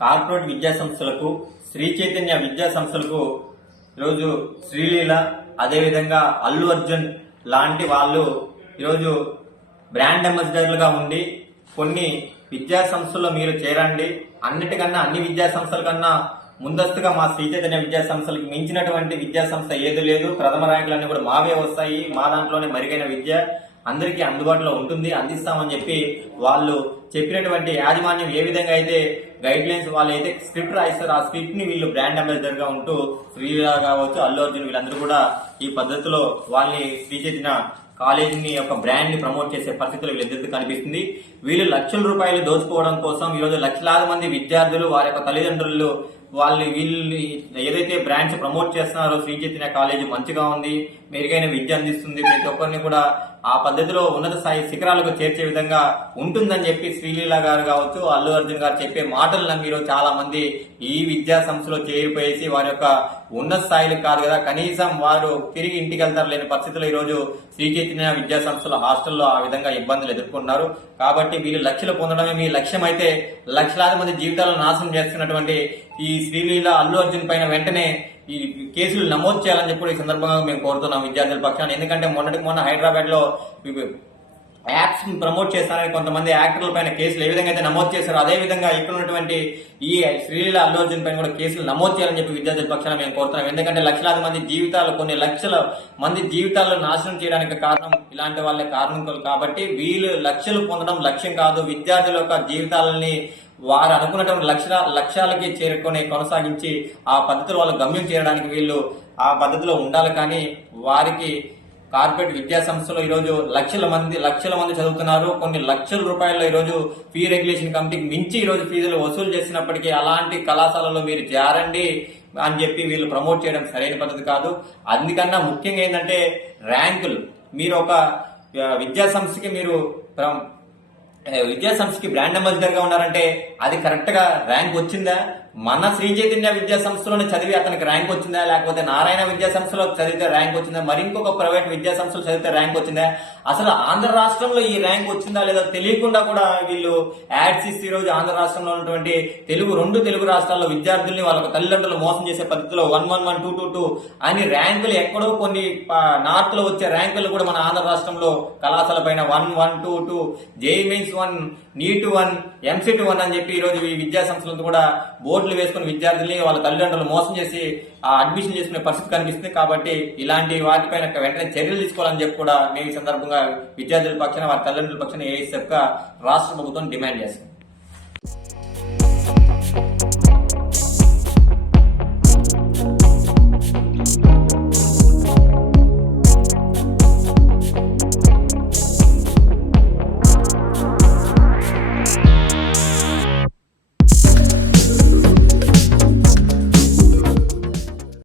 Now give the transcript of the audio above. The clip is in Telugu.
కార్పొరేట్ విద్యా సంస్థలకు, శ్రీ చైతన్య విద్యా సంస్థలకు ఈరోజు శ్రీలీల, అదేవిధంగా అల్లు అర్జున్ లాంటి వాళ్ళు ఈరోజు బ్రాండ్ అంబాసిడర్లుగా ఉండి కొన్ని విద్యా సంస్థల్లో మీరు చేరండి, అన్నిటికన్నా అన్ని విద్యా సంస్థల కన్నా ముందస్తుగా మా శ్రీ చైతన్య విద్యా సంస్థలకు మించినటువంటి విద్యా సంస్థ ఏది లేదు. ప్రథమ ర్యాంకులన్నీ కూడా మావే వస్తాయి. మా దాంట్లోనే మెరుగైన విద్య అందరికీ అందుబాటులో ఉంటుంది, అందిస్తామని చెప్పి వాళ్ళు చెప్పినటువంటి యాజమాన్యం ఏ విధంగా అయితే గైడ్ లైన్స్ వాళ్ళు అయితే స్క్రిప్ట్ రాయిస్తారు, ఆ స్క్రిప్ట్ ని వీళ్ళు బ్రాండ్ అంబాసిడర్ గా ఉంటూ శ్రీలీల కావచ్చు, అల్లు అర్జున్ వీళ్ళందరూ కూడా ఈ పద్ధతిలో వాళ్ళని శ్రీ చైతన్య కాలేజీని యొక్క బ్రాండ్ ని ప్రమోట్ చేసే పరిస్థితులు వీళ్ళిద్దరికీ కనిపిస్తుంది. వీళ్ళు లక్షల రూపాయలు దోచుకోవడం కోసం ఈరోజు లక్షలాది మంది విద్యార్థులు, వారి యొక్క తల్లిదండ్రులు వీళ్ళు ఏదైతే బ్రాండ్స్ ప్రమోట్ చేస్తున్నారో శ్రీ చైతన్య కాలేజీ మంచిగా ఉంది, మెరుగైన విద్య అందిస్తుంది, ప్రతి ఒక్కరిని కూడా ఆ పద్ధతిలో ఉన్నత స్థాయి శిఖరాలకు చేర్చే విధంగా ఉంటుందని చెప్పి శ్రీలీల గారు కావచ్చు, అల్లు అర్జున్ గారు చెప్పే మాటలు నమ్మిలో చాలా మంది ఈ విద్యా సంస్థలో చేరిపోయేసి వారి యొక్క ఉన్నత స్థాయిలకు కాదు కదా, కనీసం వారు తిరిగి ఇంటికి వెళ్తారు లేని పరిస్థితుల్లో ఈరోజు శ్రీ చైతన్య విద్యా సంస్థల హాస్టల్లో ఆ విధంగా ఇబ్బందులు ఎదుర్కొన్నారు. కాబట్టి వీళ్ళు లక్షలు పొందడమే మీ లక్ష్యం అయితే లక్షలాది మంది జీవితాలను నాశనం చేస్తున్నటువంటి ఈ శ్రీలీల, అల్లు అర్జున్ పైన వెంటనే ఈ కేసులు నమోదు చేయాలని చెప్పి ఈ సందర్భంగా మేము కోరుతున్నాం విద్యార్థుల పక్షాన్ని. ఎందుకంటే మొన్న హైదరాబాద్ లో యాప్స్ ప్రమోట్ చేస్తారని కొంతమంది యాక్టర్ల పైన కేసులు ఏ విధంగా అయితే నమోదు చేశారో అదే విధంగా ఇక్కడ ఉన్నటువంటి ఈ శ్రీలీల, అల్లు అర్జున్ పైన కూడా కేసులు నమోదు చేయాలని చెప్పి విద్యార్థుల పక్షాన మేము కోరుతున్నాం. ఎందుకంటే లక్షలాది మంది జీవితాలు, కొన్ని లక్షల మంది జీవితాలను నాశనం చేయడానికి కారణం ఇలాంటి వాళ్ళే కారణం. కాబట్టి వీళ్ళు లక్షలు పొందడం లక్ష్యం కాదు, విద్యార్థుల యొక్క జీవితాలని వారు అనుకున్నటువంటి లక్ష్యాలకి చేరుకొని కొనసాగించి ఆ పద్ధతిలో వాళ్ళు గమ్యం చేరడానికి వీళ్ళు ఆ పద్ధతిలో ఉండాలి. కానీ వారికి కార్పొరేట్ విద్యా సంస్థలో ఈరోజు లక్షల మంది చదువుతున్నారు. కొన్ని లక్షల రూపాయల్లో ఈరోజు ఫీ రెగ్యులేషన్ కమిటీకి మించి ఈరోజు ఫీజులు వసూలు చేసినప్పటికీ అలాంటి కళాశాలలో మీరు చేరండి అని చెప్పి వీళ్ళు ప్రమోట్ చేయడం సరైన పద్ధతి కాదు. అందుకన్నా ముఖ్యంగా ఏంటంటే ర్యాంకులు. మీరు ఒక విద్యా సంస్థకి బ్రాండ్ అంబాసిడర్ గా ఉన్నారంటే అది కరెక్ట్ గా ర్యాంక్ వచ్చిందా? మన శ్రీ చైతన్య విద్యా సంస్థలోనే చదివి అతనికి ర్యాంక్ వచ్చిందా, లేకపోతే నారాయణ విద్యా సంస్థలో చదివితే ర్యాంక్ వచ్చిందా, మరి ఇంకొక ప్రైవేట్ విద్యా సంస్థలో చదివితే ర్యాంక్ వచ్చిందా? అసలు ఆంధ్ర రాష్ట్రంలో ఈ ర్యాంక్ వచ్చిందా లేదా తెలియకుండా కూడా వీళ్ళు యాడ్స్ ఇస్తే ఈరోజు ఆంధ్ర రాష్ట్రంలో ఉన్నటువంటి రెండు తెలుగు రాష్ట్రాల్లో విద్యార్థుల్ని వాళ్ళ తల్లిదండ్రులు మోసం చేసే పద్ధతిలో 111, 222 అని ర్యాంకులు ఎక్కడో కొన్ని నార్త్ లో వచ్చే ర్యాంకులు కూడా మన ఆంధ్ర రాష్ట్రంలో కళాశాల పైన 1122, జేఈ మెయిన్స్ 1, నీట్ 1, ఎంసెట్ 1 అని చెప్పి ఈరోజు ఈ విద్యా సంస్థలతో కూడా బోర్డులు వేసుకుని విద్యార్థుల్ని వాళ్ళ తల్లిదండ్రులు మోసం చేసి అడ్మిషన్ చేసుకునే పరిస్థితి కనిపిస్తుంది. కాబట్టి ఇలాంటి వాటిపైన వెంటనే చర్యలు తీసుకోవాలని చెప్పి కూడా మేము ఈ సందర్భంగా విద్యార్థుల పక్షాన, వారి తల్లిదండ్రుల పక్షాన ఏఐఎస్ఎఫ్ గా రాష్ట్ర ప్రభుత్వం డిమాండ్ చేస్తుంది.